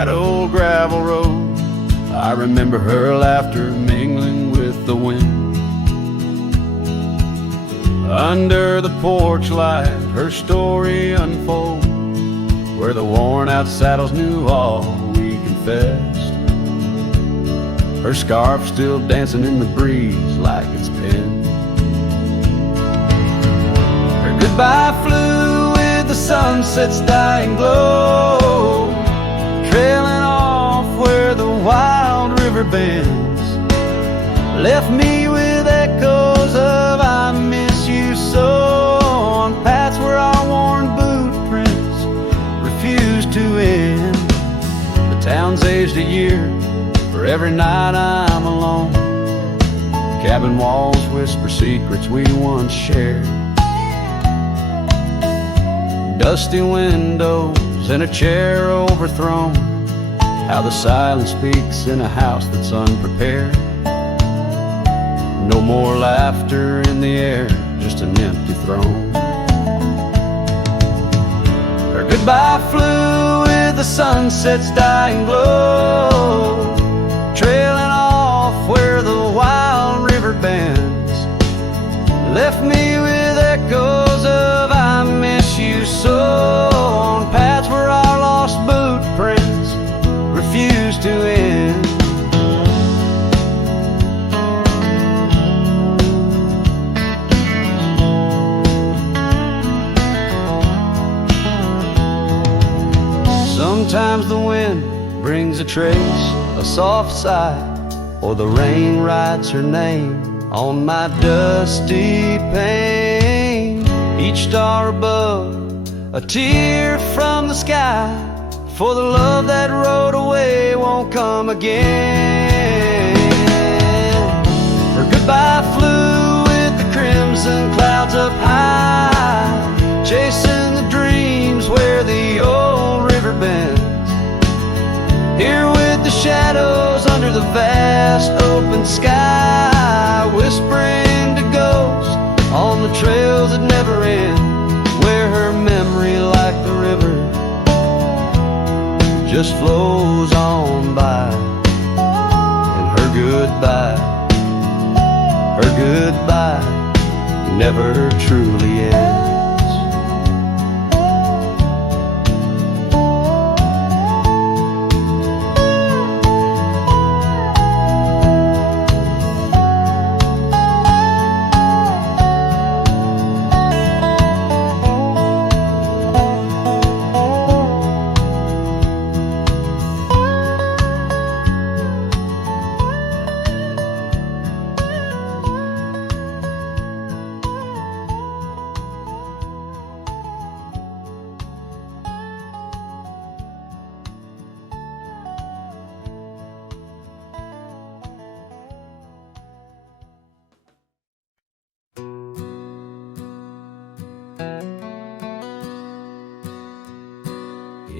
that old gravel road. I remember her laughter mingling with the wind. Under the porch light, her story unfolds, where the worn-out saddles knew all we confessed. Her scarf still dancing in the breeze like it's pinned. Her goodbye flew with the sunset's dying glow, trailing off where the wild river bends. Left me with echoes of I miss you so, on paths where our worn boot prints refused to end. The town's aged a year for every night I'm alone. Cabin walls whisper secrets we once shared. Dusty windows and a chair overthrown, how the silence speaks in a house that's unprepared. No more laughter in the air, just an empty throne. Her goodbye flew with the sunset's dying glow, trailing off where the wild river bends. Left me with echoes of I miss you so, on paths where our lost boot prints refuse to end. Sometimes the wind brings a trace, a soft sigh, or the rain writes her name on my dusty pane. Each star above, a tear from the sky, for the love that rode away won't come again. Her goodbye flew with the crimson clouds up high, chasing the dreams where the old river bends. Here with the shadows under the vast open sky, whispering to ghosts on the trails that never end, where her memory like the river just flows on by. And her goodbye never truly ends.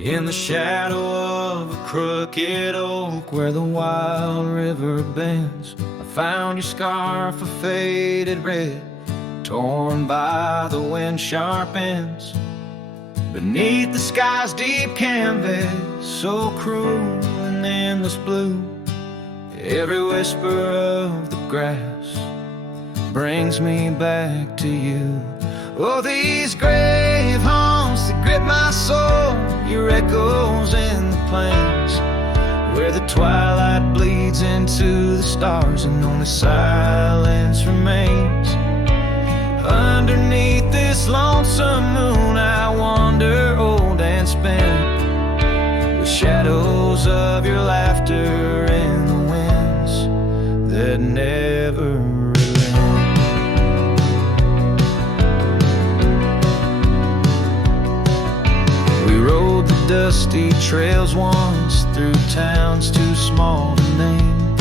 In the shadow of a crooked oak where the wild river bends, I found your scarf of faded red, torn by the wind sharp ends. Beneath the sky's deep canvas, so cruel and endless blue, every whisper of the grass brings me back to you. Oh, these grave haunts that grip my soul, your echoes in the plains, where the twilight bleeds into the stars and only silence remains. Underneath this lonesome moon I wander old and spent, with shadows of your laughter in the winds that never rode the dusty trails once through towns too small to name.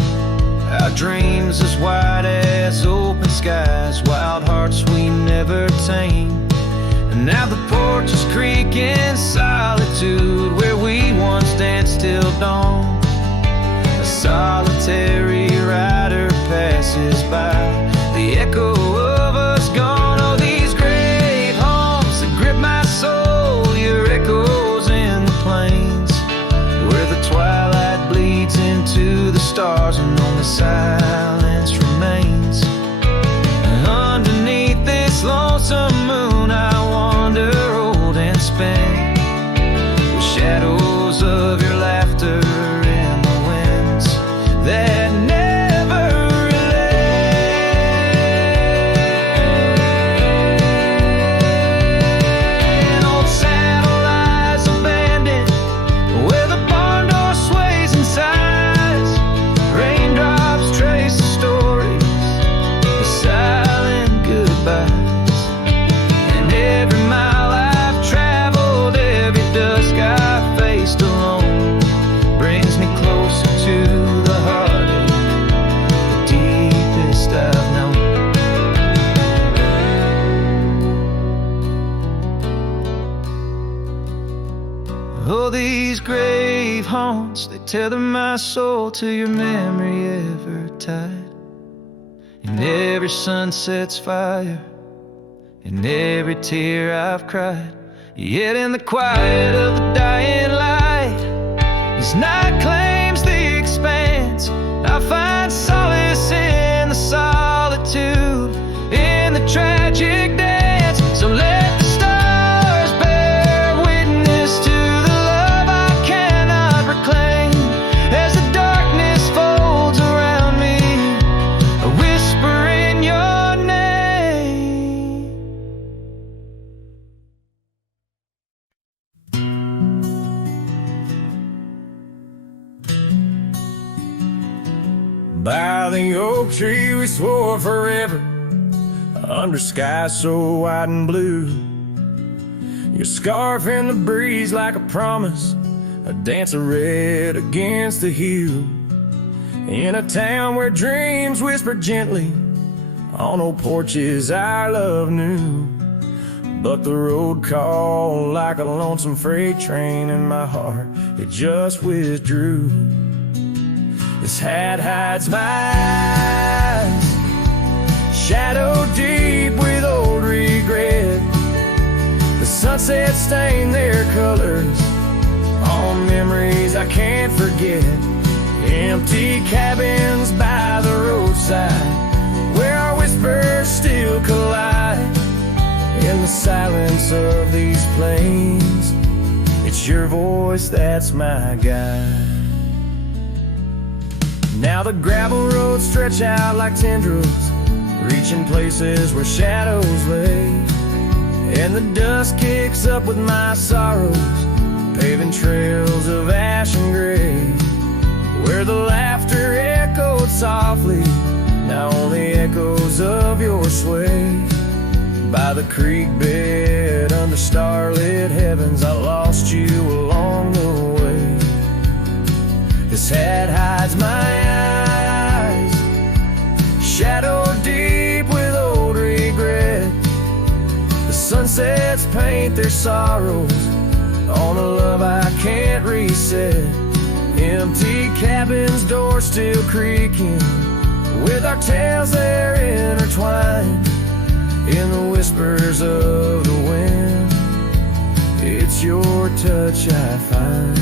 Our dreams as wide as open skies, wild hearts we never tame. And now the porches creak in solitude, where we once danced till dawn. A solitary rider passes by, the echo of us gone. Oh, these grave haunts that grip my soul, your echoes in the plains, where the stars and only silence remains. Underneath this lonesome moon I wander old and spent, the shadows of your laughter in the winds that never relent. Old saddle lies abandoned where the barn door sways and sighs. Raindrops trace the stories, the silent goodbyes. And every mile I've traveled, every dusk I've faced alone, brings me closer to the heartache, the deepest I've known. Oh, these grave haunts, they tether my soul to your memory ever tied. And every sunset's fire, and every tear I've cried. Yet in the quiet of the dying light, as night claims the expanse, I find solace in the solitude, in the tragic dance. So let the stars bear witness to the love I cannot reclaim. As the darkness folds around me, a whisper in your name. By the oak tree we swore forever, under skies so wide and blue. Your scarf in the breeze like a promise, a dance of red against the hue. In a town where dreams whisper gently, on old porches our love knew. But the road called like a lonesome freight train, and my heart, it just withdrew. This hat hides my eyes, shadow deep with old regret. The sunset stained their colors on memories I can't forget. Empty cabins by the roadside, where our whispers still collide. In the silence of these plains, it's your voice that's my guide. Now the gravel roads stretch out like tendrils, reaching places where shadows lay. And the dust kicks up with my sorrows, paving trails of ash and gray. Where the laughter echoed softly, now only echoes of your sway. By the creek bed under starlit heavens, I lost you along the way. This hat hides my eyes, shadow deep with old regret. The sunsets paint their sorrows on a love I can't reset. Empty cabins, doors still creaking, with our tales there intertwined. In the whispers of the wind, it's your touch I find.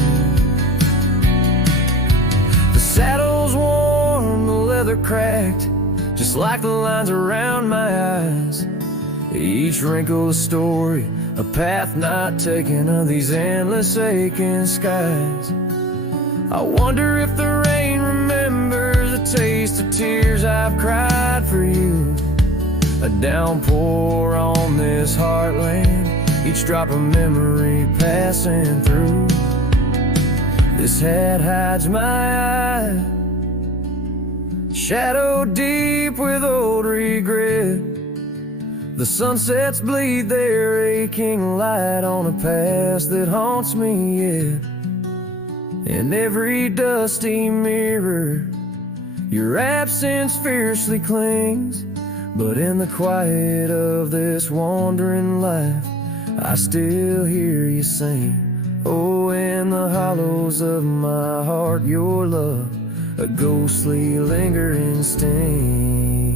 The saddle's warm, the leather cracked, just like the lines around my eyes. Each wrinkle a story, a path not taken of these endless aching skies. I wonder if the rain remembers the taste of tears I've cried for you. A downpour on this heartland, each drop of memory passing through. This hat hides my eye, shadow deep with old regret. The sunsets bleed their aching light on a past that haunts me yet. In every dusty mirror, your absence fiercely clings. But in the quiet of this wandering life, I still hear you sing. Oh, in the hollows of my heart, your love, a ghostly lingering sting.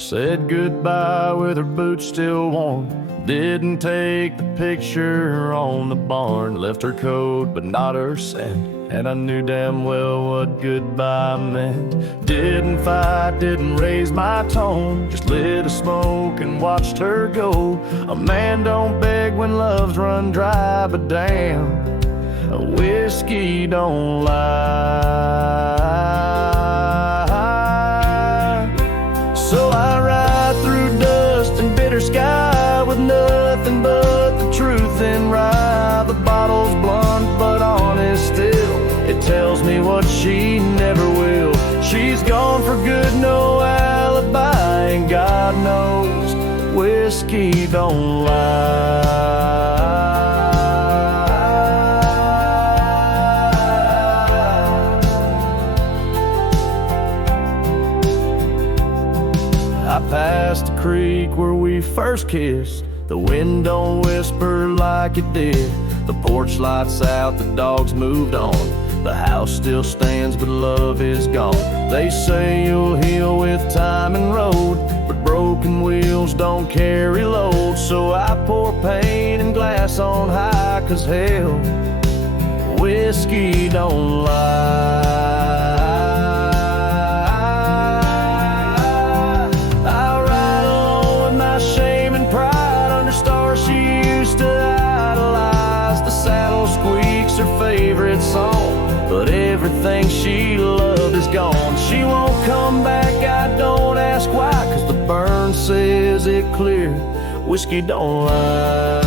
said goodbye with her boots still warm. Didn't take the picture on the barn. Left her coat but not her scent, and I knew damn well what goodbye meant. Didn't fight, didn't raise my tone, just lit a smoke and watched her go. A man don't beg when love's run dry, but damn, a whiskey don't lie. So I ride through dust and bitter sky with nothing but the truth in rye. The bottle's blunt but honest still, it tells me what she never will. She's gone for good, no alibi, and God knows whiskey don't lie. I passed the creek where we first kissed. The wind don't whisper like it did. The porch lights out, the dogs moved on. The house still stands, but love is gone. They say you'll heal with time and road, but broken wheels don't carry load. So I pour pain and glass on high, 'cause hell, whiskey don't lie. I ride alone with my shame and pride under stars she used to idolize. The saddle squeaks her favorite song, but everything she loved is gone. She won't come back, I don't ask why, 'cause the burn says it clear, whiskey don't lie.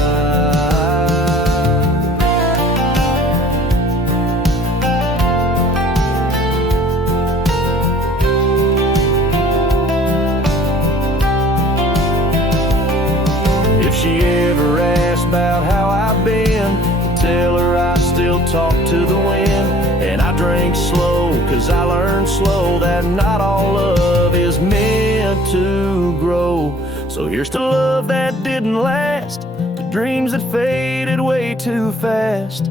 If she ever asks about how I've been, tell her I still talk to the wind. And I drink slow, 'cause I learned slow that not all love is meant to grow. So here's to love that didn't last, to dreams that faded way too fast,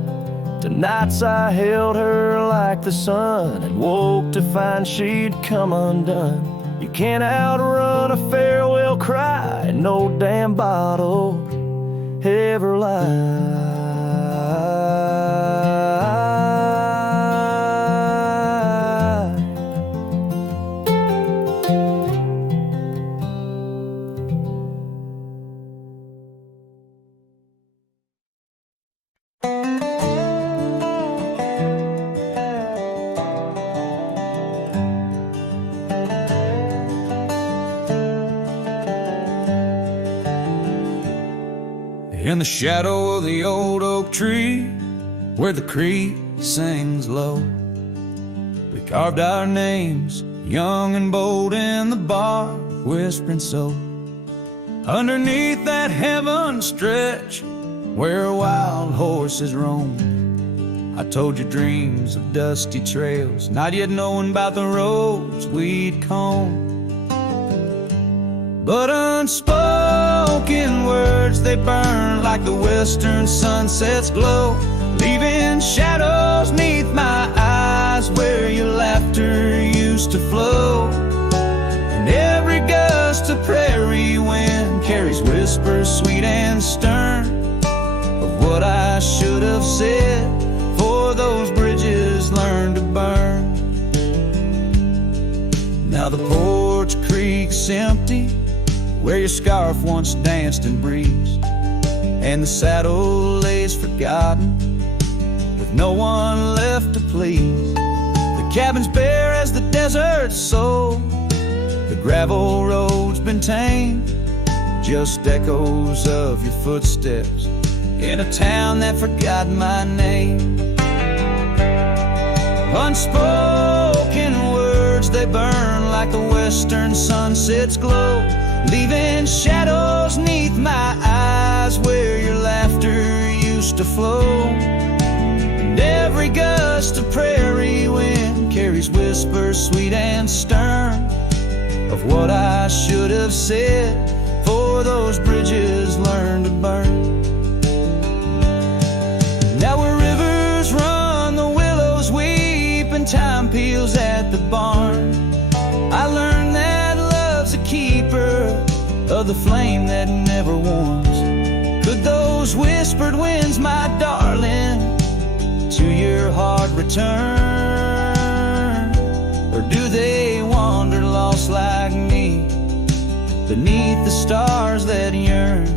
to nights I held her like the sun and woke to find she'd come undone. You can't outrun a farewell cry, and no damn bottle ever lies. In the shadow of the old oak tree, where the creek sings low, we carved our names, young and bold, in the bark, whispering so. Underneath that heaven stretch, where wild horses roam, I told you dreams of dusty trails, not yet knowing about the roads we'd comb. But unspoken words, they burn like the western sunset's glow, leaving shadows neath my eyes where your laughter used to flow. And every gust of prairie wind carries whispers sweet and stern of what I should have said, for those bridges learned to burn. Now the porch creek's empty, where your scarf once danced and breezed, and the saddle lays forgotten, with no one left to please. The cabin's bare as the desert's soul, the gravel road's been tamed, just echoes of your footsteps in a town that forgot my name. Unspoken words, they burn like the western sunset's glow, leaving shadows neath my eyes where your laughter used to flow. And every gust of prairie wind carries whispers sweet and stern of what I should have said, for those bridges learned to burn. Now where rivers run, the willows weep, and time peels at the barn, I learned that love's a keeper of the flame that never warms. Could those whispered winds, my darling, to your heart return? Or do they wander lost like me beneath the stars that yearn?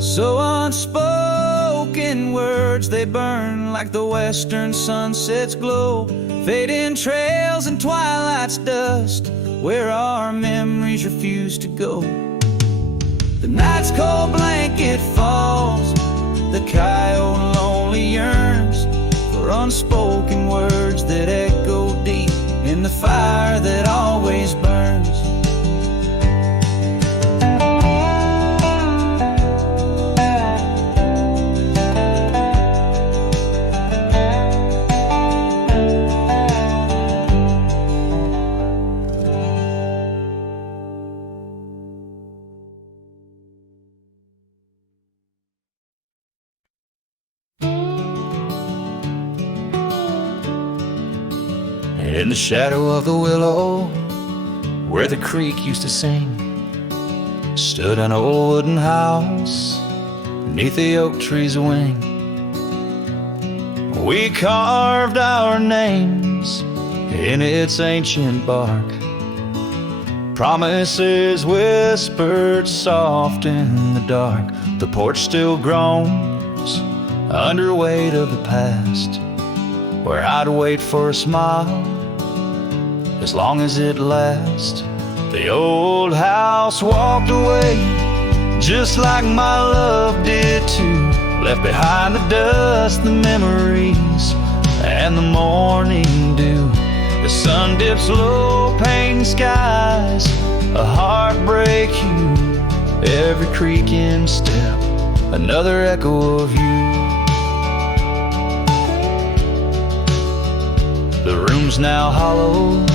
So unspoken words, they burn like the western sunset's glow, fading trails and twilight's dust where our memories refuse to go. The night's cold blanket falls, the coyote lonely yearns for unspoken words that echo deep in the fire that always burns. In the shadow of the willow, where the creek used to sing, stood an old wooden house beneath the oak tree's wing. We carved our names in its ancient bark, promises whispered soft in the dark. The porch still groans under weight of the past, where I'd wait for a smile as long as it lasts. The old house walked away just like my love did too, left behind the dust, the memories, and the morning dew. The sun dips low, painting skies, a heartbreak hue, every creaking step, another echo of you. The room's now hollow,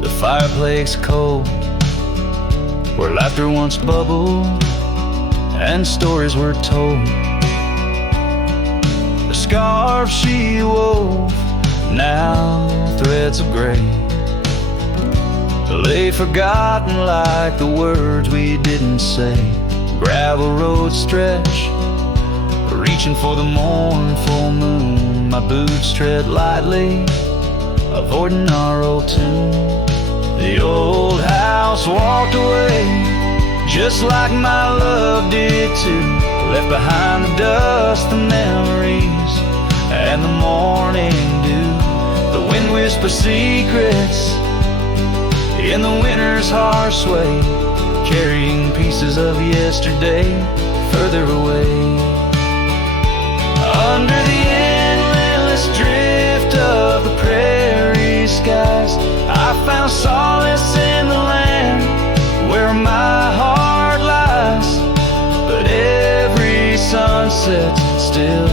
the fireplace cold, where laughter once bubbled and stories were told. The scarf she wove, now threads of gray, lay forgotten like the words we didn't say. Gravel roads stretch, reaching for the mournful moon. My boots tread lightly, avoiding our old tune. The old house walked away just like my love did too, left behind the dust, the memories, and the morning dew. The wind whispers secrets in the winter's harsh sway, carrying pieces of yesterday further away. Under the endless drift of the prairie skies, I found solace in the land where my heart lies. But every sunset still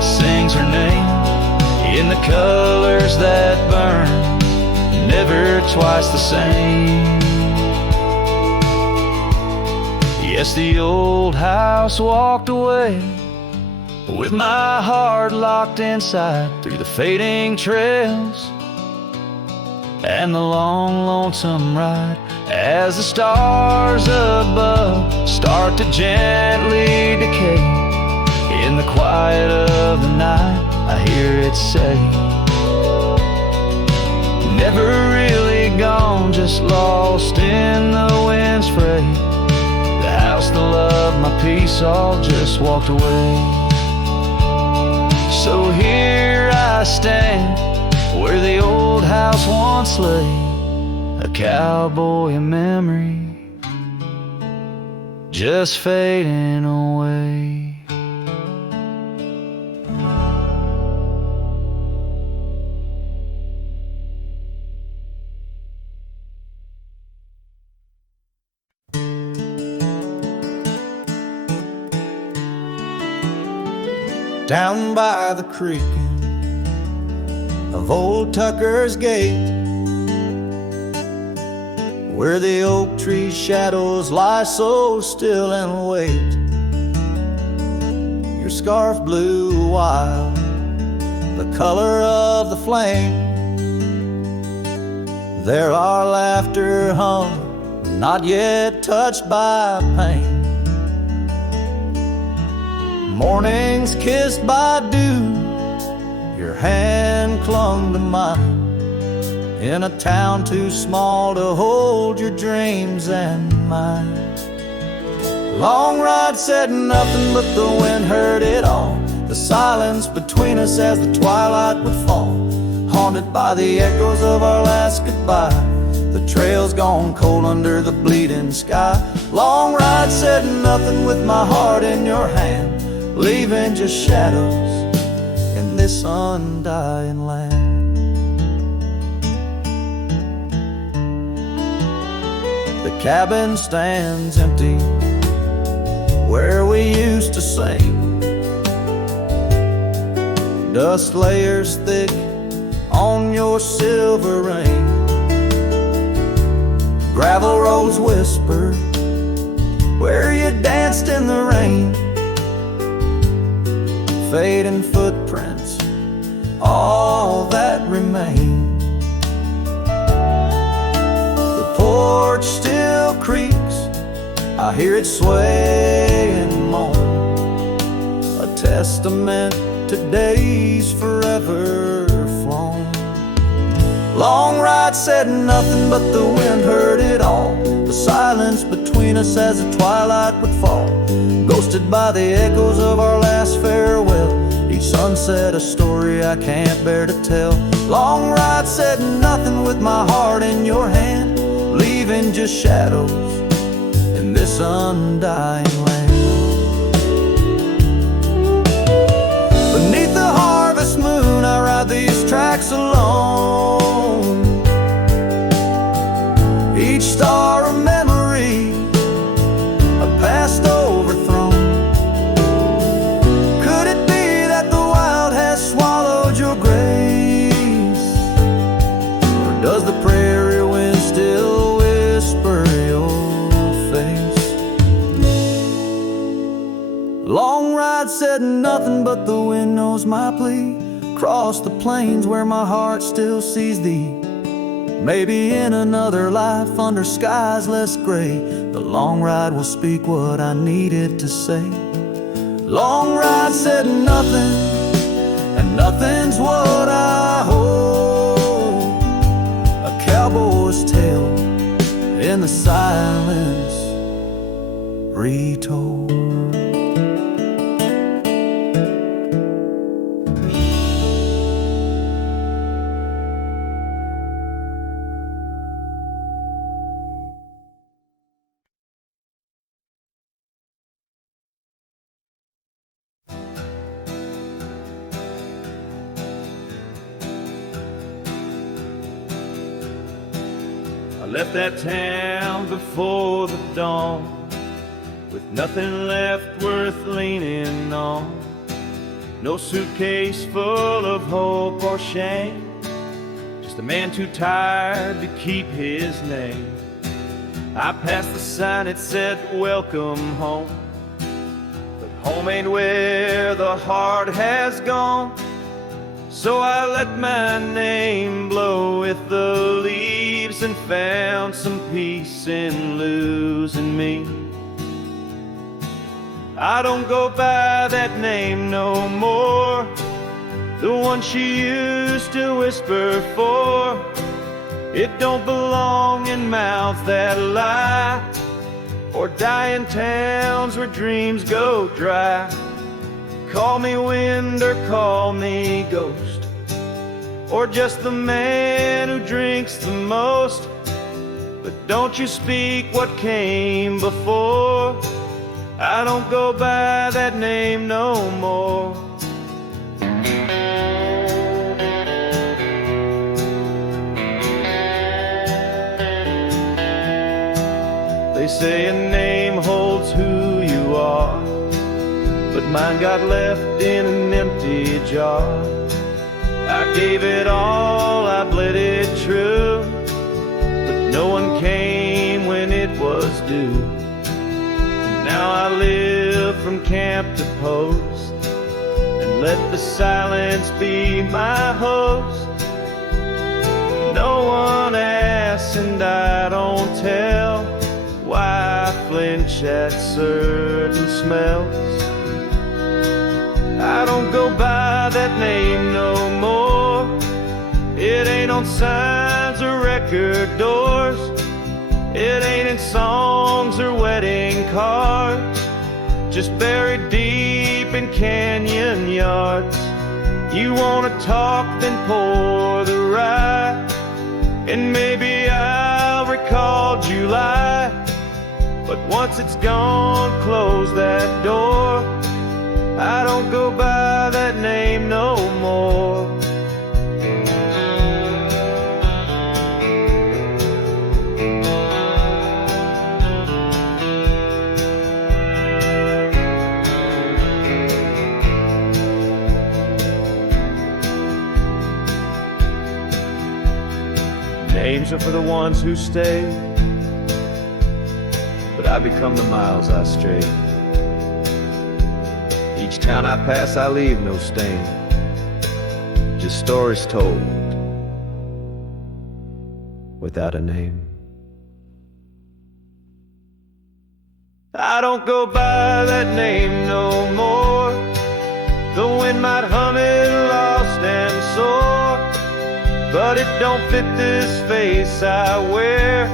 sings her name in the colors that burn, never twice the same. Yes, the old house walked away with my heart locked inside, through the fading trails and the long, lonesome ride, as the stars above start to gently decay. In the quiet of the night, I hear it say, never really gone, just lost in the wind's fray. The house, the love, my peace, all just walked away. So here I stand, where the old house once lay, a cowboy in memory, just fading away. Down by the creek of old Tucker's Gate, where the oak tree shadows lie so still and wait. Your scarf blew wild, the color of the flame. There our laughter hung not yet touched by pain. Mornings kissed by dew, your hand clung to mine. In a town too small to hold your dreams and mine. Long ride said nothing but the wind heard it all. The silence between us as the twilight would fall, haunted by the echoes of our last goodbye. The trail's gone cold under the bleeding sky. Long ride said nothing with my heart in your hand, leaving just shadows in this undying land. The cabin stands empty where we used to sing. Dust layers thick on your silver ring. Gravel roads whisper where you danced in the rain. Fading footprints, all that remain. The porch still creaks, I hear it sway and moan, a testament to days forever flown. Long ride said nothing but the wind heard it all. The silence between us as the twilight would fall, ghosted by the echoes of our last farewell. Each sunset a story I can't bear to tell. Long ride said nothing with my heart in your hand, leaving just shadows in this undying land. Beneath the harvest moon I ride these tracks alone, each star a memory, a past overthrown. Could it be that the wild has swallowed your grace, or does the prairie wind still whisper your face? Long ride said nothing but the wind knows my plea. Across the plains where my heart still sees thee, maybe in another life under skies less gray. The long ride will speak what I needed to say. Long ride said nothing, and nothing's what I hold. A cowboy's tale in the silence retold. I left that town before the dawn, with nothing left worth leaning on. No suitcase full of hope or shame, just a man too tired to keep his name. I passed the sign that said welcome home, but home ain't where the heart has gone. So I let my name blow with the leaves and found some peace in losing me. I don't go by that name no more, the one she used to whisper for. It don't belong in mouths that lie, or die in towns where dreams go dry. Call me wind or call me ghost, or just the man who drinks the most. But don't you speak what came before. I don't go by that name no more. They say a name holds who you are, but mine got left in an empty jar. I gave it all, I bled it true, but no one came when it was due. Now I live from camp to post, and let the silence be my host. No one asks and I don't tell, flinch at certain smells. I don't go by that name no more. It ain't on signs or record doors. It ain't in songs or wedding cards. Just buried deep in canyon yards. You wanna talk, then pour the rye, and maybe I'll recall July. But once it's gone, close that door. I don't go by that name no more. Names are for the ones who stay, but I become the miles I stray. Each town I pass, I leave no stain, just stories told without a name. I don't go by that name no more. The wind might hum it lost and sore, but it don't fit this face I wear.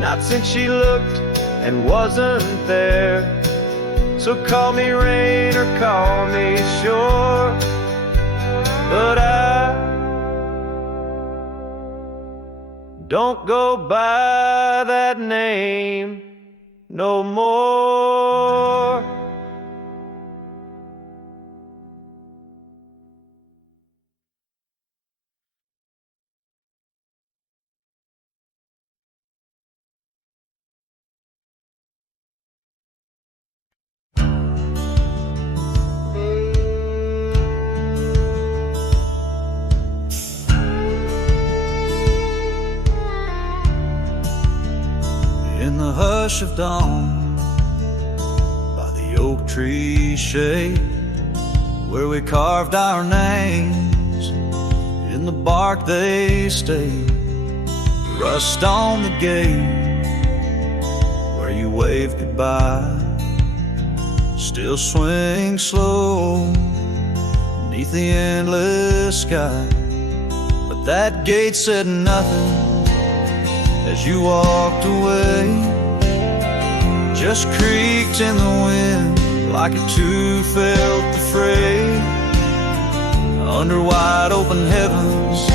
Not since she looked and wasn't there. So call me rain or call me shore, but I don't go by that name no more. In the hush of dawn, by the oak tree shade, where we carved our names, in the bark they stayed. Rust on the gate, where you waved goodbye, still swing slow beneath the endless sky. But that gate said nothing as you walked away, just creaked in the wind like it too felt the fray. Under wide open heavens,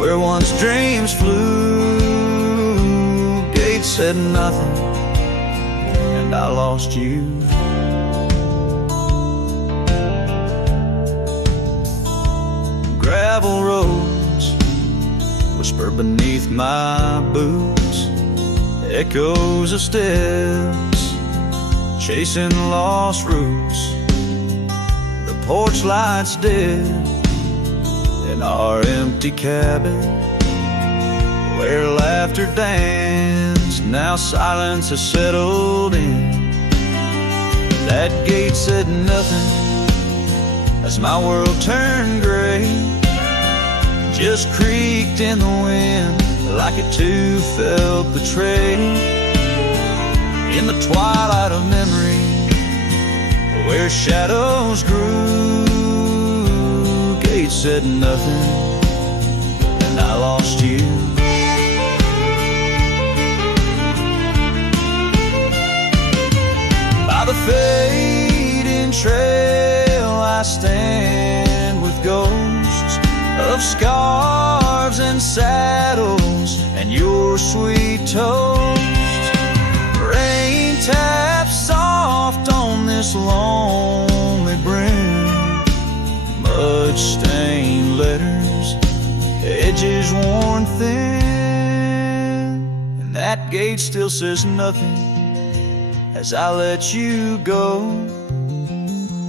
where once dreams flew, gate said nothing, and I lost you. Gravel roads whisper beneath my boots, echoes of steps chasing lost roots. The porch lights dead in our empty cabin, where laughter danced, now silence has settled in. That gate said nothing as my world turned gray, just creaked in the wind like it too felt betrayed. In the twilight of memory, where shadows grew, gate said nothing, and I lost you. By the fading trail I stand with ghosts of scarves and saddles and your sweet toast. Rain taps soft on this lonely brim, mud-stained letters, edges worn thin, and that gate still says nothing as I let you go.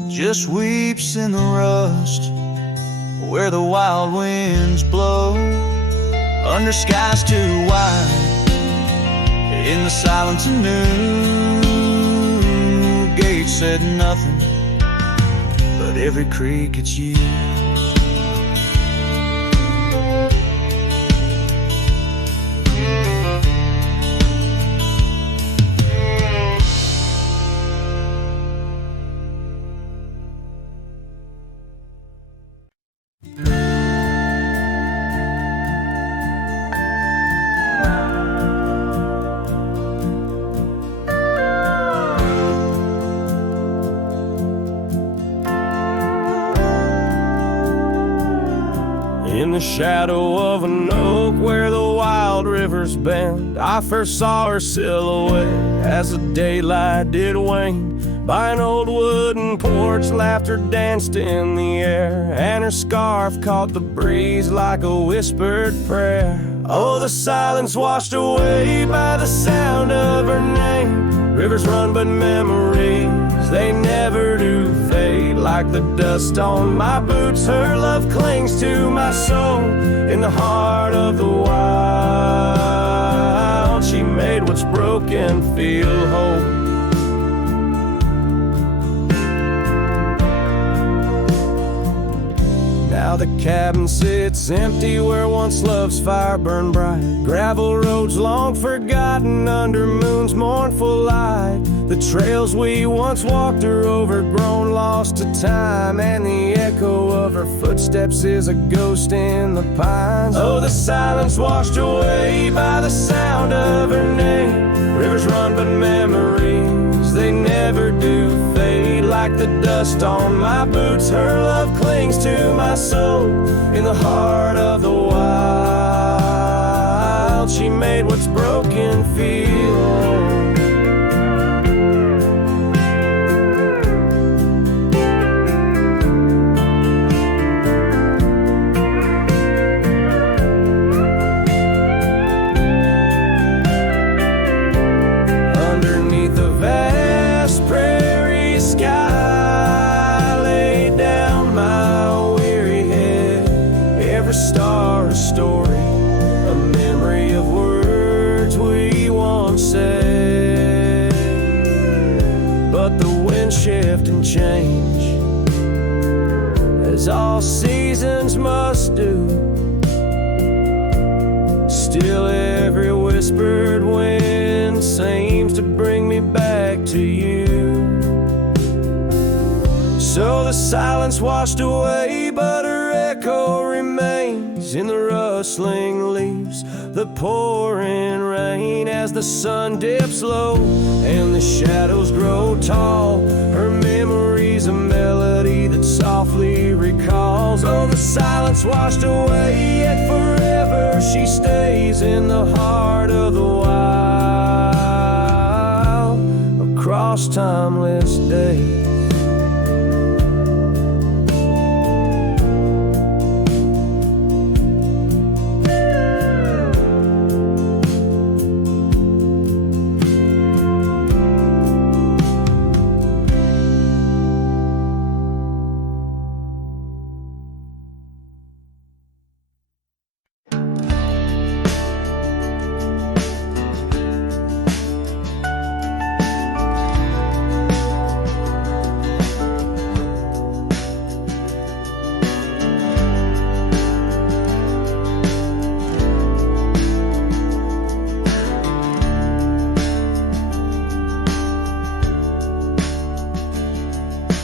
Just weeps in the rust where the wild winds blow, under skies too wide, in the silence anew. Gate said nothing, but every creak it's you. In the shadow of an oak where the wild rivers bend, I first saw her silhouette as the daylight did wane. By an old wooden porch, laughter danced in the air, and her scarf caught the breeze like a whispered prayer. Oh, the silence washed away by the sound of her name. Rivers run, but memories, they never do fade. Like the dust on my boots, her love clings to my soul. In the heart of the wild, she made what's broken feel whole. Now the cabin sits empty where once love's fire burned bright. Gravel roads long forgotten under moon's mournful light. The trails we once walked are overgrown, lost to time, and the echo of her footsteps is a ghost in the pines. Oh, the silence washed away by the sound of her name. Rivers run, but memories, they never do fade. Like the dust on my boots, her love clings to my soul. In the heart of the wild, she made what's broken feel whole. Underneath the vast prairie sky, laid down my weary head. Every star a story, a memory of words we once said. But the wind shift and change, as all seasons must do. Still every whispered wind seems to bring me back to you. So the silence washed away, but her echo remains in the rustling leaves, the pouring rain. As the sun dips low and the shadows grow tall, her memory's a melody that softly recalls. Oh, the silence washed away, yet forever she stays in the heart of the wild, across timeless days.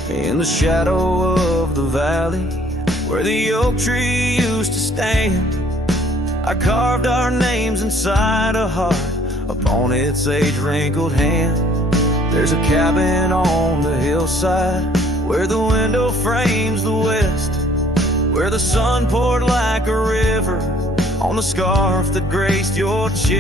In the shadow of the valley where the oak tree used to stand, I carved our names inside a heart upon its age-wrinkled hand. There's a cabin on the hillside where the window frames the west, where the sun poured like a river on the scarf that graced your chest.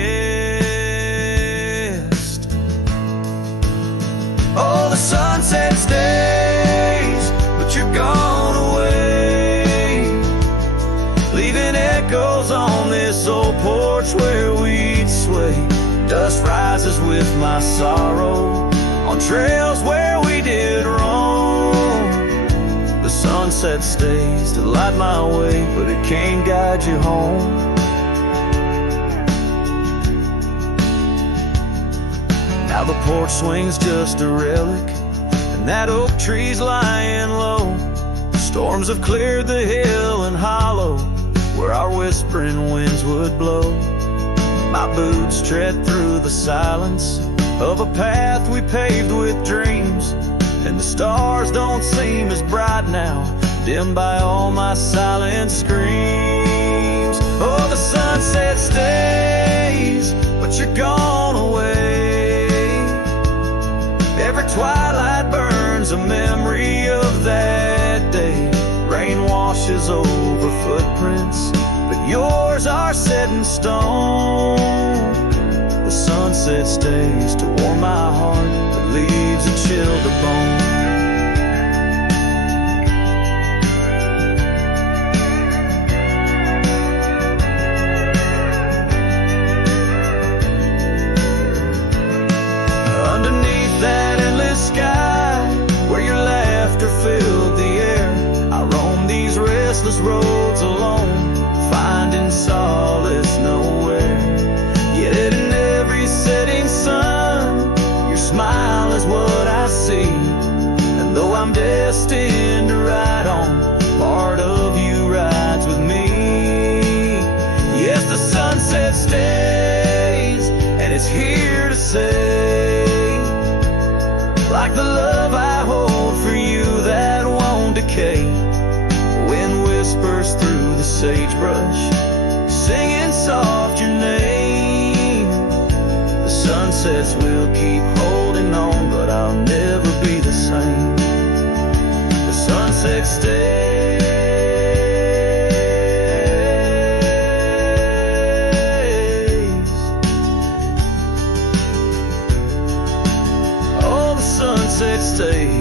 Oh, the sunset stays, but you're gone away, leaving echoes on this old porch where we'd sway. Dust rises with my sorrow on trails where we did wrong. The sunset stays to light my way, but it can't guide you home. Now the porch swing's just a relic, and that oak tree's lying low. Storms have cleared the hill and hollow where our whispering winds would blow. My boots tread through the silence of a path we paved with dreams, and the stars don't seem as bright now, dimmed by all my silent screams. Oh, the sunset stays, but you're gone away. Every twilight burns a memory of that day. Rain washes over footprints set in stone. The sunset stays to warm my heart, but leaves a chill to bone. Underneath that endless sky, where your laughter filled the air, I roam these restless roads alone, finding solace nowhere. Yet in every setting sun, your smile is what I see. And though I'm destined to ride on, part of you rides with me. Yes, the sunset stays, and it's here to stay. Like the love I hold for you that won't decay. Wind whispers through the sagebrush, singing soft your name. The sunsets will keep holding on, but I'll never be the same. The sunset stays. Oh, the sunset stays.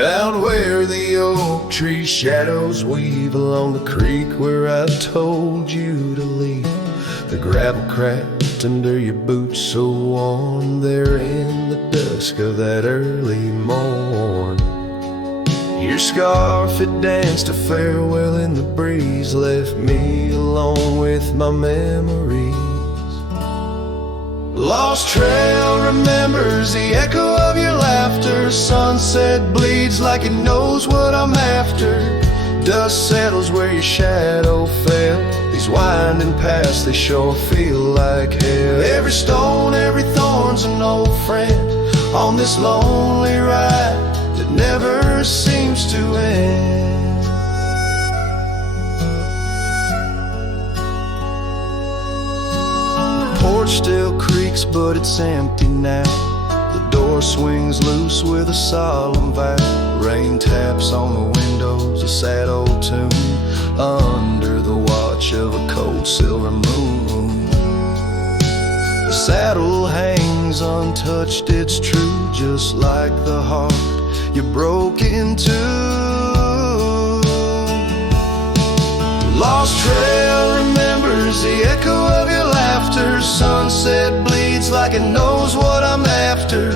Out where the oak tree shadows weave along the creek where I told you to leave, the gravel cracked under your boots so warm there in the dusk of that early morn. Your scarf had danced a farewell in the breeze, left me alone with my memories. Lost trail remembers the echo of your laughter. Sunset bleeds like it knows what I'm after. Dust settles where your shadow fell. These winding paths, they sure feel like hell. Every stone, every thorn's an old friend on this lonely ride that never seems to end. Porch still creaks, but it's empty now. The door swings loose with a solemn vow. Rain taps on the windows, a sad old tune, under the watch of a cold silver moon. The saddle hangs untouched, it's true, just like the heart you broke into. Lost trail remembers the echo of your laughter. Sunset bleeds like it knows what I'm after.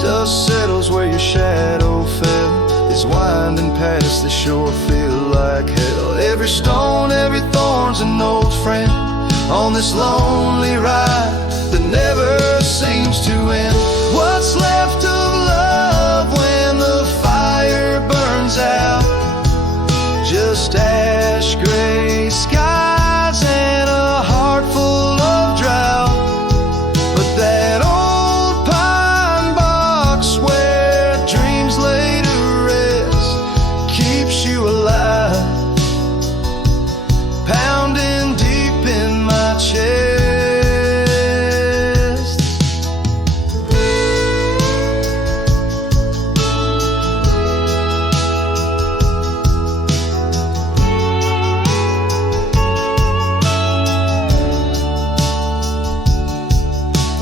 Dust settles where your shadow fell. These winding paths, they sure feel like hell. Every stone, every thorn's an old friend on this lonely ride that never seems to end. What's left of love when the fire burns out? Just ash gray skies and a heart full of drought. But that old pine box where dreams lay to rest keeps you alive, pounding deep in my chest.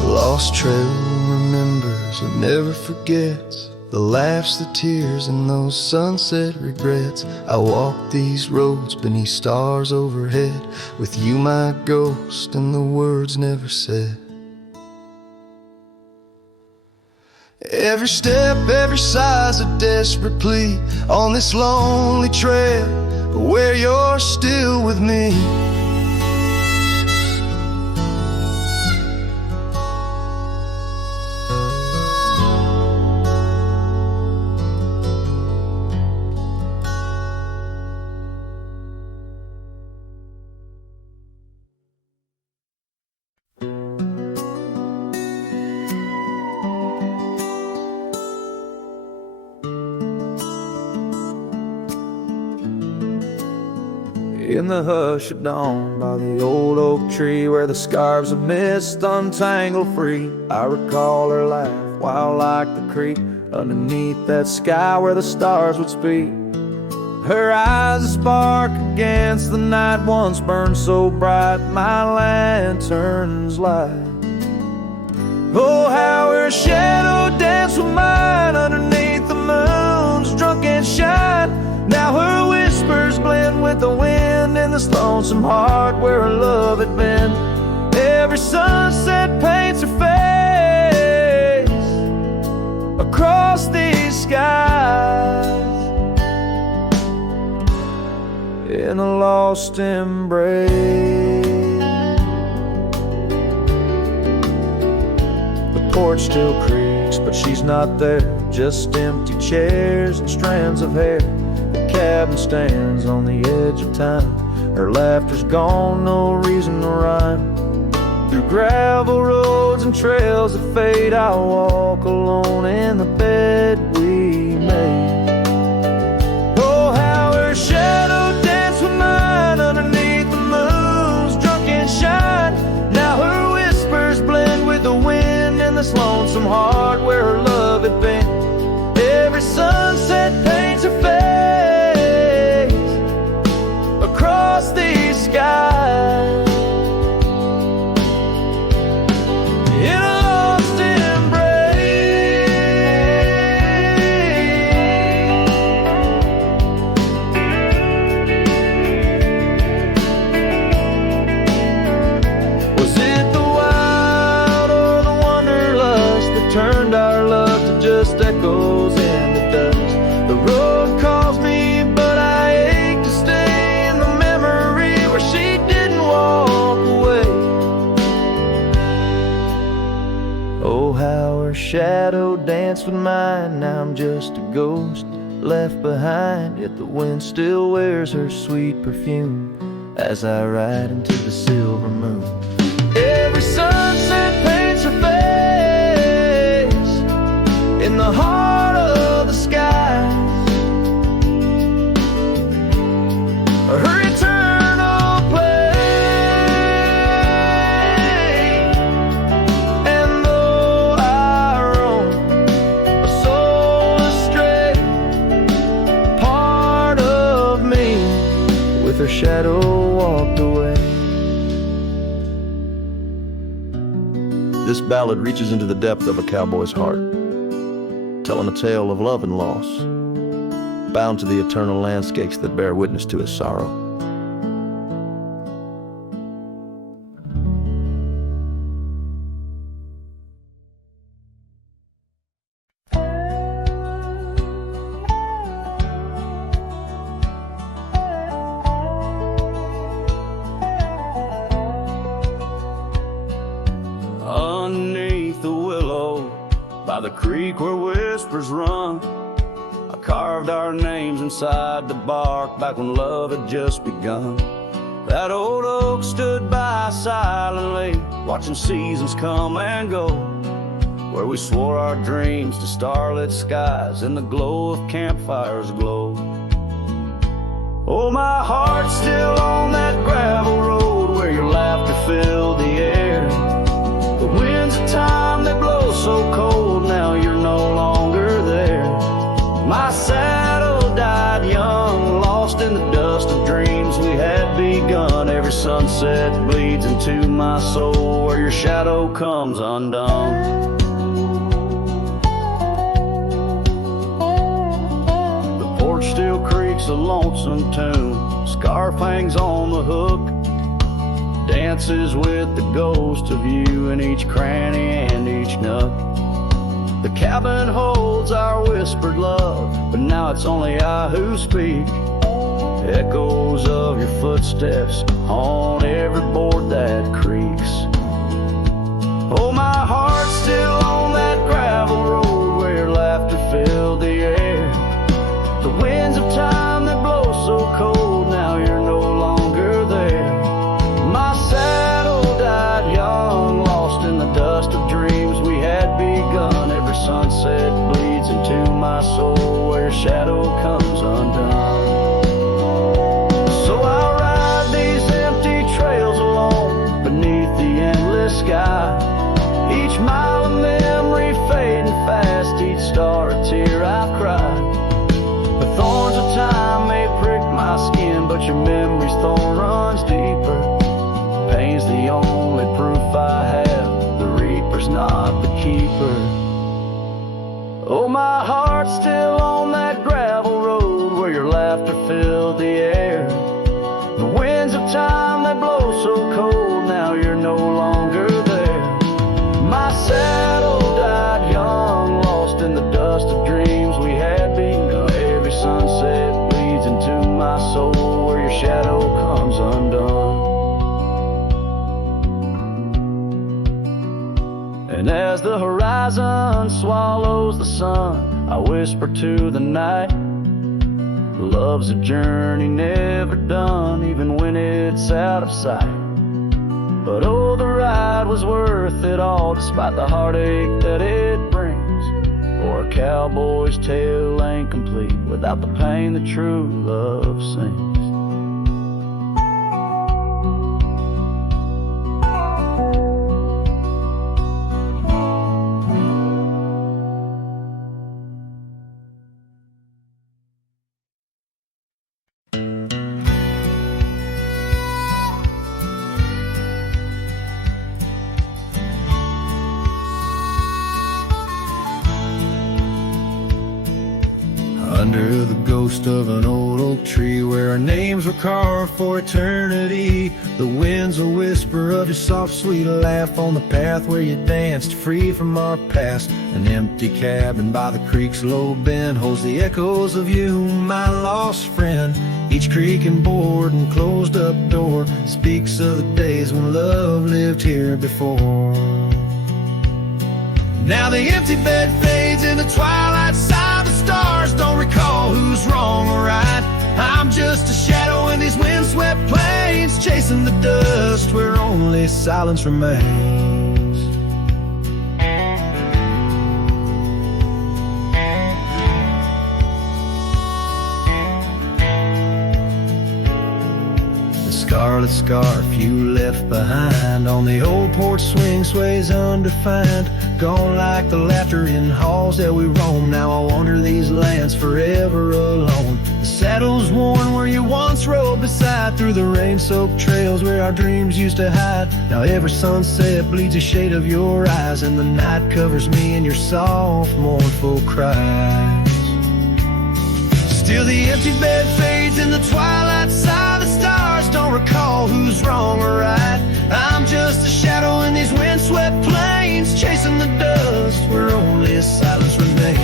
Lost trail remembers and never forgets the laughs, the tears, and those sunset regrets. I walk these roads beneath stars overhead, with you my ghost and the words never said. Every step, every sigh's a desperate plea on this lonely trail where you're still with me. In the hush of dawn, by the old oak tree where the scarves of mist untangle free, I recall her laugh wild like the creek underneath that sky where the stars would speak. Her eyes a spark against the night once burned so bright my lantern's light. Oh, how her shadow danced with mine underneath the moon's drunken shine. Now her whispers blend with the wind in this lonesome heart where her love had been. Every sunset paints her face across these skies in a lost embrace. The porch still creaks, but she's not there. Just empty chairs and strands of hair. The cabin stands on the edge of time. Her laughter's gone, no reason to rhyme. Through gravel roads and trails that fade, I'll walk alone in the bed we made. Oh, how her shadow danced with mine underneath the moon's drunken shine. Now her whispers blend with the wind in this lonesome heart where her love had been. Every sunset paints her face across these skies in a lost embrace. Was it the wild or the wanderlust that turned our love to just echoes in the dust? The road calls me, but I ache to stay in the memory where she didn't walk away. Oh, how her shadow danced with mine. Now I'm just a ghost left behind, yet the wind still wears her sweet perfume as I ride into the silver moon. Every sunset paints her face in the heart of the skies. Her eternal play. And though I roam a soul astray, part of me with her shadow walked away. This ballad reaches into the depth of a cowboy's heart, telling a tale of love and loss, bound to the eternal landscapes that bear witness to his sorrow. Underneath the willow, by the creek where whispers run, I carved our names inside the bark back when love had just begun. That old oak stood by silently, watching seasons come and go, where we swore our dreams to starlit skies and the glow of campfires glow. Oh, my heart's still on that gravel road where your laughter filled the air. The winds of time that blow so cold, now you're no longer there. My saddle died young, lost in the dust of dreams we had begun. Every sunset bleeds into my soul where your shadow comes undone. The porch still creaks a lonesome tune, scarf hangs on the hook, dances with the ghost of you in each cranny and each nook. The cabin holds our whispered love, but now it's only I who speak. Echoes of your footsteps on every board that creaks. Oh, my heart's still on that gravel road where your laughter filled the air. The winds of time that blow so cold, now you're no longer there. My saddle died young, lost in the dust of dreams we had begun. Every sunset bleeds into my soul where your shadow comes undone. So I'll ride runs deeper. Pain's the only proof I have, the reaper's not the keeper. Oh, my heart's still on that gravel road where your laughter filled the air. The winds of time, they blow so cold, now you're no longer there. My saddle died young, lost in the dust of dreams we had begun. Every sunset bleeds into my soul where your shadow comes undone. And as the horizon swallows the sun, I whisper to the night, love's a journey never done, even when it's out of sight. But oh, the ride was worth it all, despite the heartache that it brings. For a cowboy's tale ain't complete without the pain that true love sings. Under the ghost of an old oak tree where our names were carved for eternity, the wind's a whisper of your soft sweet laugh on the path where you danced free from our past. An empty cabin by the creek's low bend holds the echoes of you, my lost friend. Each creaking board and closed up door speaks of the days when love lived here before. Now the empty bed fades in the twilight side. The stars don't recall who's wrong or right. I'm just a shadow in these windswept plains, chasing the dust where only silence remains. Scarlet scarf you left behind on the old porch swing sways undefined. Gone like the laughter in halls that we roam. Now I wander these lands forever alone. The saddle's worn where you once rode beside, through the rain-soaked trails where our dreams used to hide. Now every sunset bleeds a shade of your eyes, and the night covers me in your soft, mournful cries. Still the empty bed fades in the twilight side. The stars don't recall who's wrong or right. I'm just a shadow in these windswept plains, chasing the dust where only silence remains.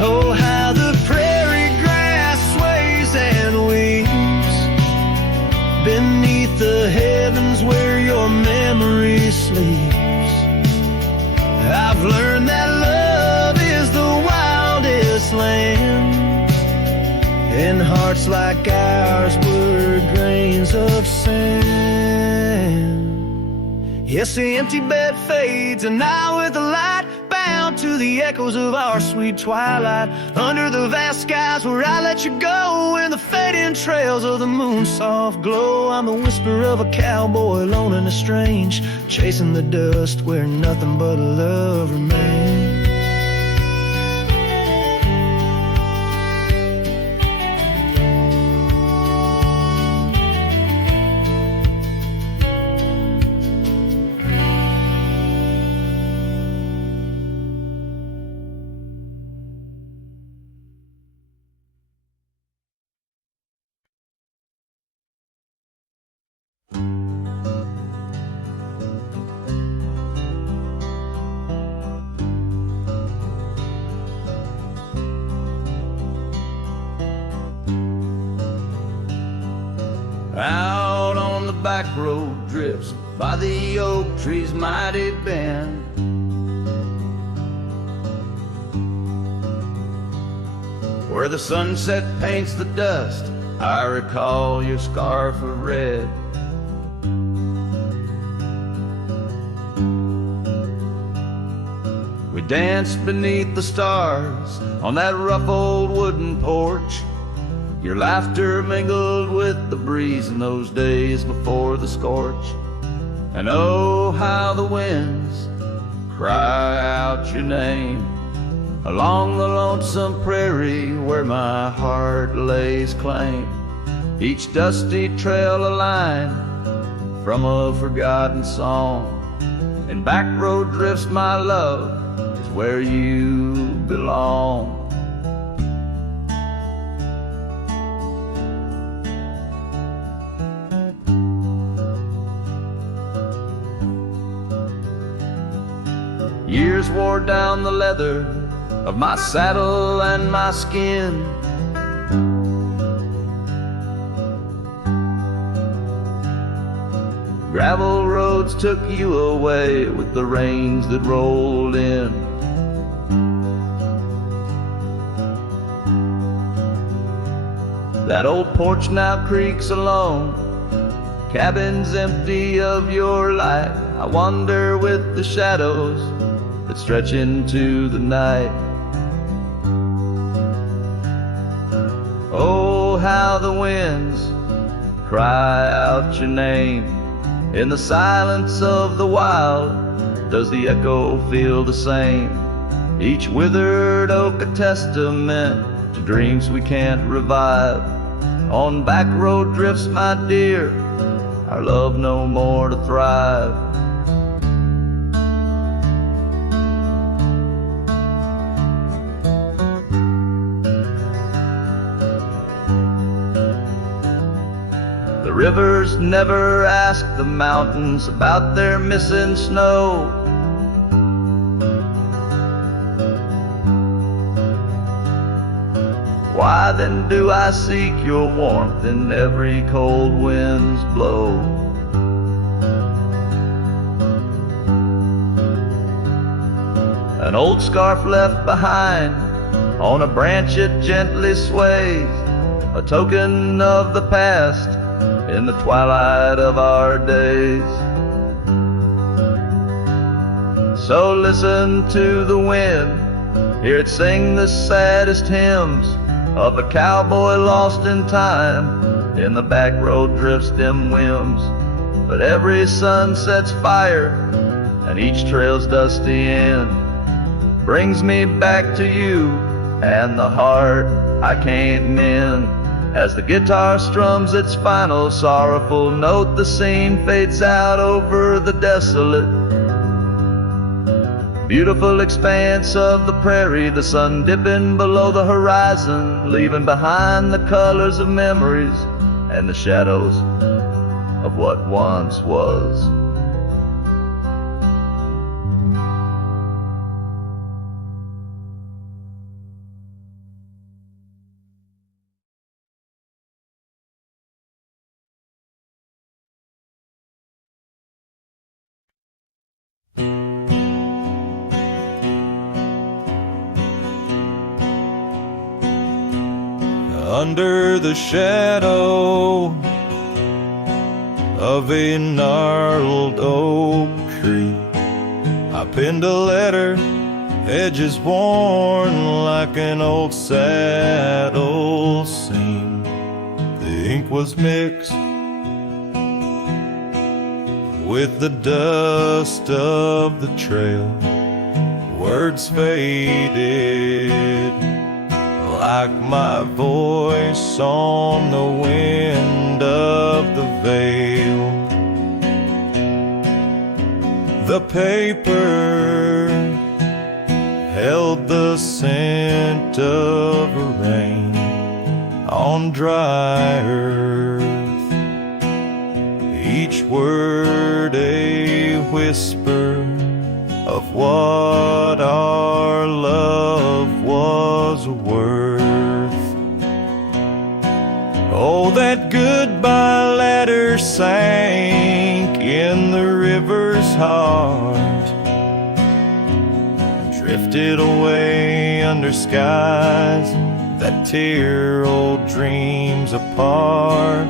Oh, how the prairie grass sways and weeps beneath the heavens where your memory sleeps. I've learned that love is the wildest land, and hearts like ours were grains of sand. Yes, the empty bed fades, and I with the light, bound to the echoes of our sweet twilight. Under the vast skies where I let you go, in the fading trails of the moon's soft glow. I'm the whisper of a cowboy, alone and estranged, chasing the dust where nothing but love remains. Out on the back road drifts by the oak tree's mighty bend. Where the sunset paints the dust, I recall your scarf of red. We danced beneath the stars on that rough old wooden porch. Your laughter mingled with the breeze in those days before the scorch. And oh, how the winds cry out your name along the lonesome prairie where my heart lays claim. Each dusty trail a line from a forgotten song, and back road drifts my love is where you belong. Years wore down the leather of my saddle and my skin. Gravel roads took you away with the rains that rolled in. That old porch now creaks alone, cabins empty of your light. I wander with the shadows that stretch into the night. Oh, how the winds cry out your name. In the silence of the wild, does the echo feel the same? Each withered oak a testament to dreams we can't revive. On back road drifts, my dear, our love no more to thrive. The rivers never ask the mountains about their missing snow. Why then do I seek your warmth in every cold wind's blow? An old scarf left behind on a branch it gently sways, a token of the past in the twilight of our days. So listen to the wind, hear it sing the saddest hymns of a cowboy lost in time in the back road drifts dim whims. But every sun sets fire and each trail's dusty end brings me back to you and the heart I can't mend. As the guitar strums its final sorrowful note, the scene fades out over the desolate, beautiful expanse of the prairie, the sun dipping below the horizon, leaving behind the colors of memories and the shadows of what once was. Under the shadow of a gnarled oak tree, I penned a letter, edges worn like an old saddle seam. The ink was mixed with the dust of the trail. Words faded like my voice on the wind of the veil. The paper held the scent of rain on dry earth, each word a whisper of what our love was worth. Oh, that goodbye letter sank in the river's heart, drifted away under skies that tear old dreams apart.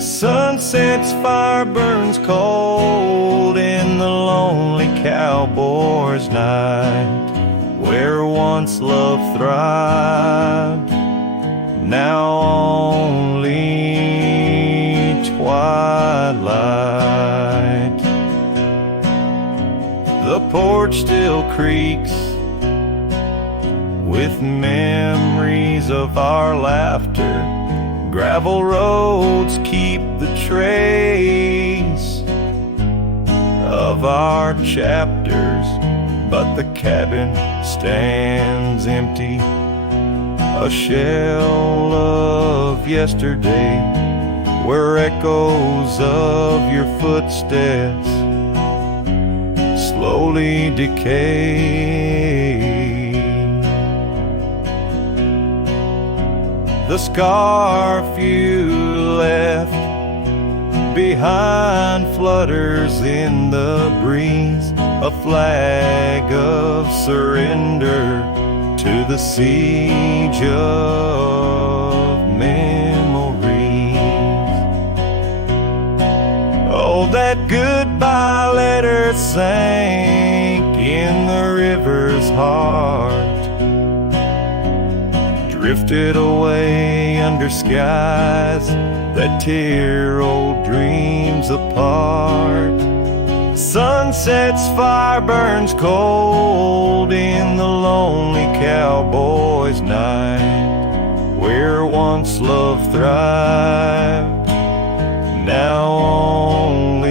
Sunset's fire burns cold in the lonely cowboy's night, where once love thrived, now only twilight. The porch still creaks with memories of our laughter. Gravel roads keep the trace of our chapters, but the cabin stands empty, a shell of yesterday, where echoes of your footsteps slowly decay. The scarf you left behind flutters in the breeze, a flag of surrender to the siege of memories. Oh, that goodbye letter sank in the river's heart, drifted away under skies that tear old dreams apart. Sunset's fire burns cold in the lonely cowboy's night, where once love thrived, now only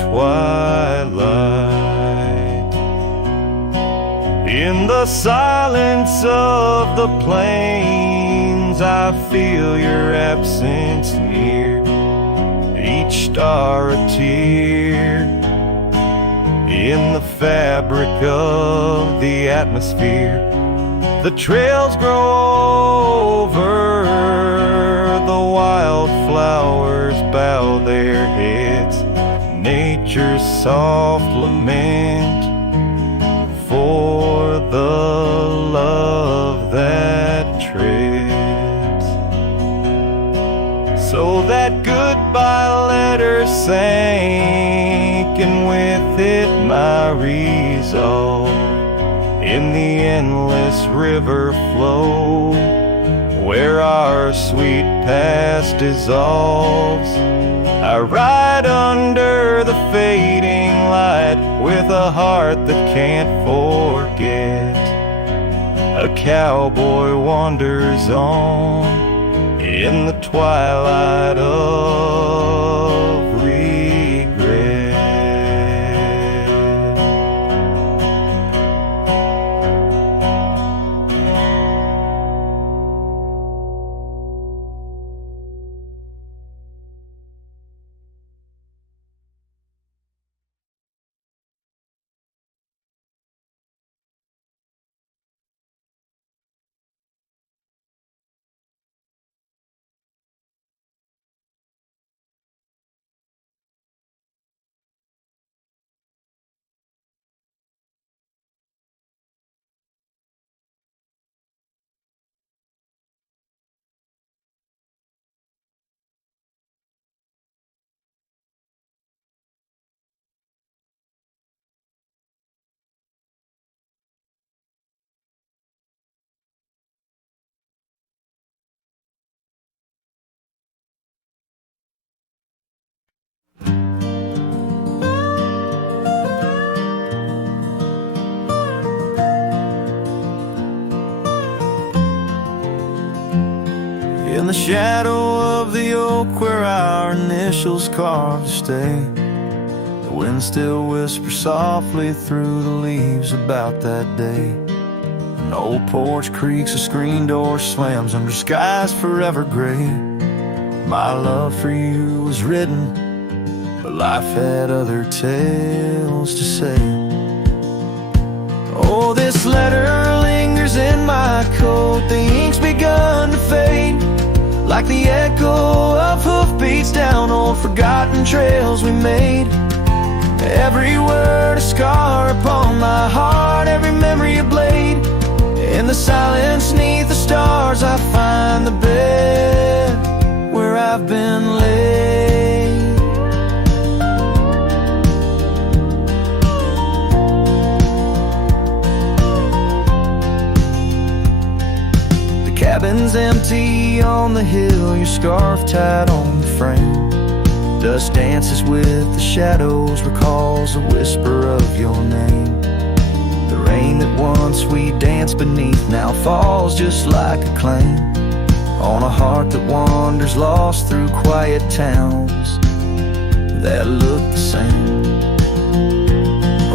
twilight. In the silence of the plains, I feel your absence near, each star a tear in the fabric of the atmosphere. The trails grow over, the wildflowers bow their heads, nature's soft lament for the love that treads. So that goodbye letter sank, and with it my resolve in the endless river flow, where our sweet past dissolves. I ride under the fading light with a heart that can't forget. A cowboy wanders on in the twilight of regret. In the shadow of the oak where our initials carved to stay, the wind still whispers softly through the leaves about that day. An old porch creaks, a screen door slams under skies forever gray. My love for you was written, but life had other tales to say. Oh, this letter lingers in my coat, the ink's begun to fade, like the echo of hoofbeats down old forgotten trails we made. Every word a scar upon my heart, every memory a blade. In the silence neath the stars I find the bed where I've been laid. The cabin's empty on the hill, your scarf tied on the frame. Dust dances with the shadows, recalls a whisper of your name. The rain that once we danced beneath now falls just like a claim on a heart that wanders lost through quiet towns that look the same.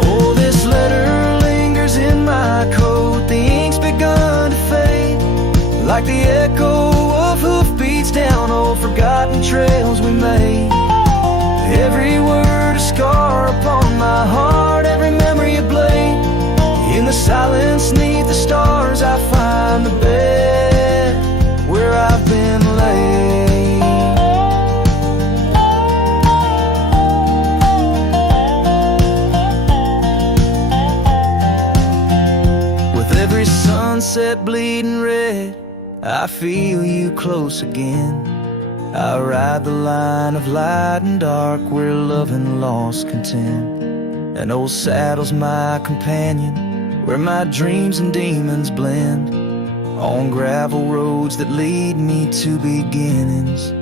Oh, this letter lingers in my coat, the ink's begun to fade, like the echo of hoofbeats down old forgotten trails we made. Every word a scar upon my heart, every memory a blade. In the silence neath the stars I find the bed where I've been laid. With every sunset bleeding red, I feel you close again. I ride the line of light and dark where love and loss contend. An old saddle's my companion, where my dreams and demons blend, on gravel roads that lead me to beginnings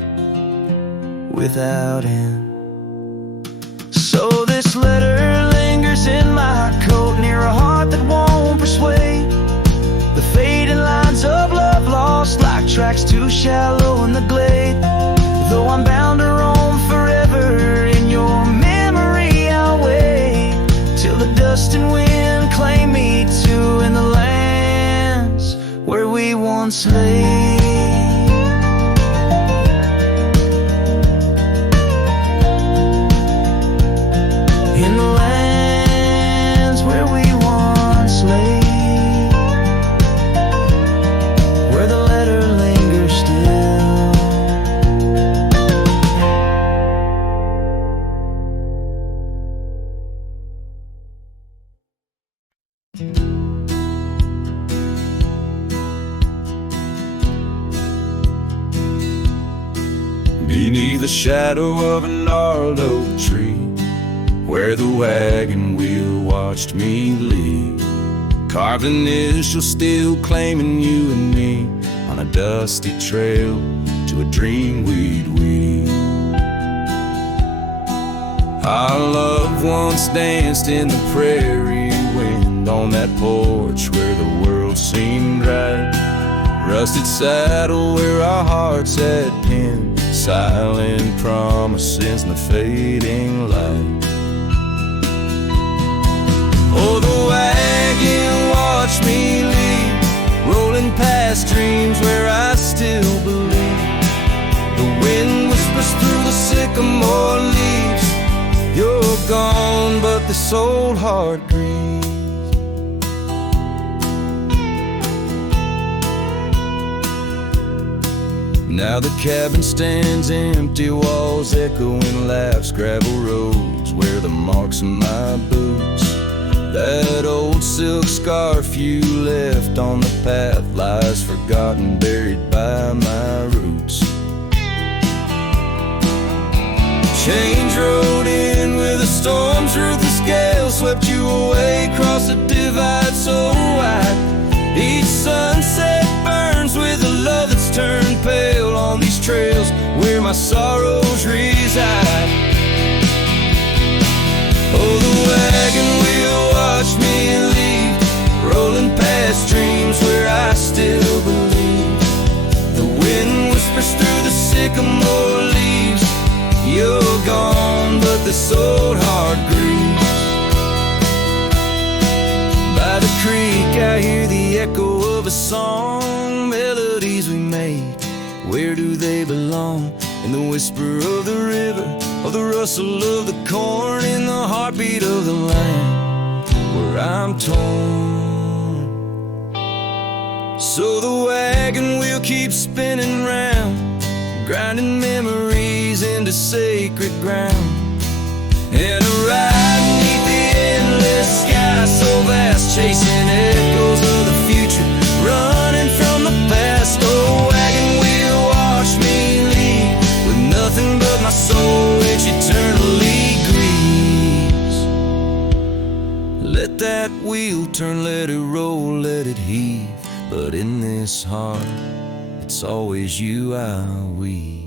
without end. So this letter lingers in my coat, near a heart that won't persuade. The fading lines of love lost like tracks too shallow in the glade. Though I'm bound to roam forever in your memory, I'll wait till the dust and wind claim me to in the lands where we once lay. In the lands where we once lay, where the letter lingers still. Beneath the shadow of a gnarled oak tree, where the wagon wheel watched me leave, carved initials still claiming you and me, on a dusty trail to a dream we'd weave. Our love once danced in the prairie wind, on that porch where the world seemed right. Rusted saddle where our hearts had pinned, silent promises in the fading light. Oh, the wagon watched me leave, rolling past dreams where I still believe. The wind whispers through the sycamore leaves, you're gone, but this old heart grieves. Now the cabin stands empty, walls echoing laughs, gravel roads where the marks of my boots. That old silk scarf you left on the path lies forgotten, buried by my roots. Change rode in with a storm's ruthless gale, swept you away across a divide so wide. Each sunset burns with a love that's turned pale on these trails where my sorrows reside. Oh, the wagon wheel watched me leave, rolling past dreams where I still believe. The wind whispers through the sycamore leaves, you're gone, but this old heart grieves. By the creek I hear the echo of a song, melodies we made, where do they belong? In the whisper of the river, of the rustle of the corn, in the heartbeat of the land where I'm torn. So the wagon wheel keeps spinning round, grinding memories into sacred ground. And a ride beneath the endless sky so vast, chasing echoes of the future, running from the past. Oh, wagon wheel watch me leave, with nothing but my soul which eternally grieves. Let that wheel turn, let it roll, let it heave, but in this heart it's always you I weave.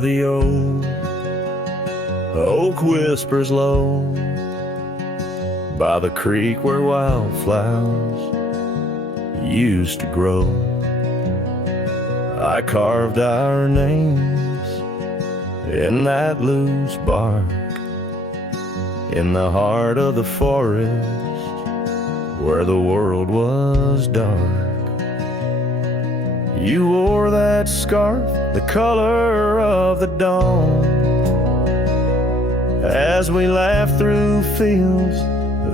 where the old oak whispers low, by the creek where wildflowers used to grow. I carved our names in that loose bark, in the heart of the forest where the world was dark. You wore that scarf, the color of the dawn, as we laughed through fields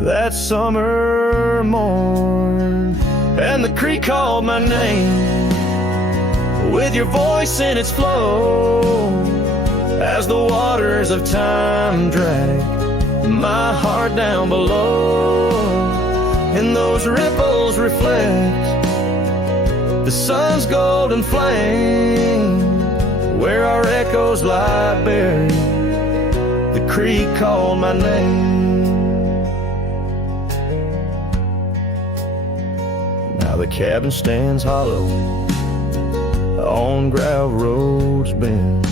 that summer morn. And the creek called my name with your voice in its flow, as the waters of time drag my heart down below. And those ripples reflect the sun's golden flame, where our echoes lie buried. The creek called my name. Now the cabin stands hollow on gravel roads bend,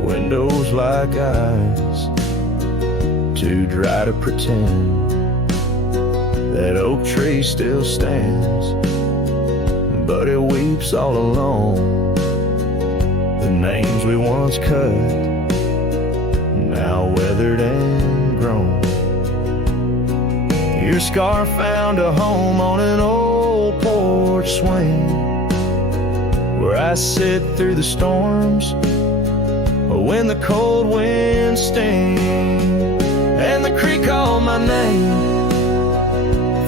windows like eyes too dry to pretend. That oak tree still stands, but it weeps all alone. The names we once cut, now weathered and grown. Your scarf found a home on an old porch swing, where I sit through the storms when the cold winds sting. And the creek called my name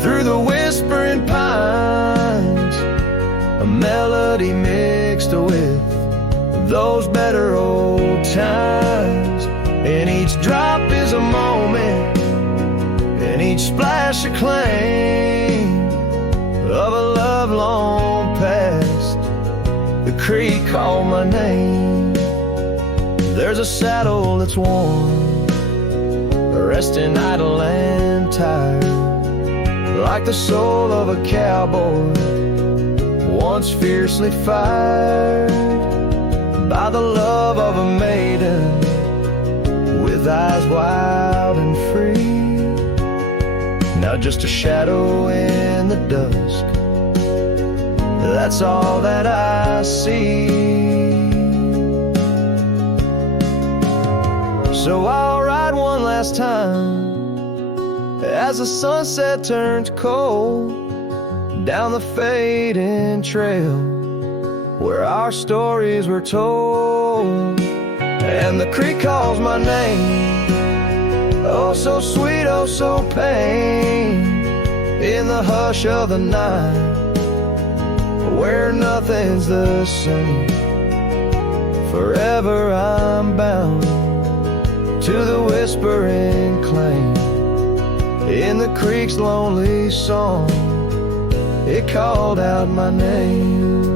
through the whispering pines, a melody mixed with those better old times. And each drop is a moment, and each splash a claim of a love long past. The creek called my name. There's a saddle that's worn, resting idle and tired, like the soul of a cowboy once fiercely fired by the love of a maiden with eyes wild and free. Now just a shadow in the dusk, that's all that I see. So I'll ride one last time as the sunset turns cold, down the fading trail where our stories were told. And the creek calls my name, oh so sweet, oh so pain, in the hush of the night, where nothing's the same. Forever I'm bound to the whispering claim in the creek's lonely song. It called out my name.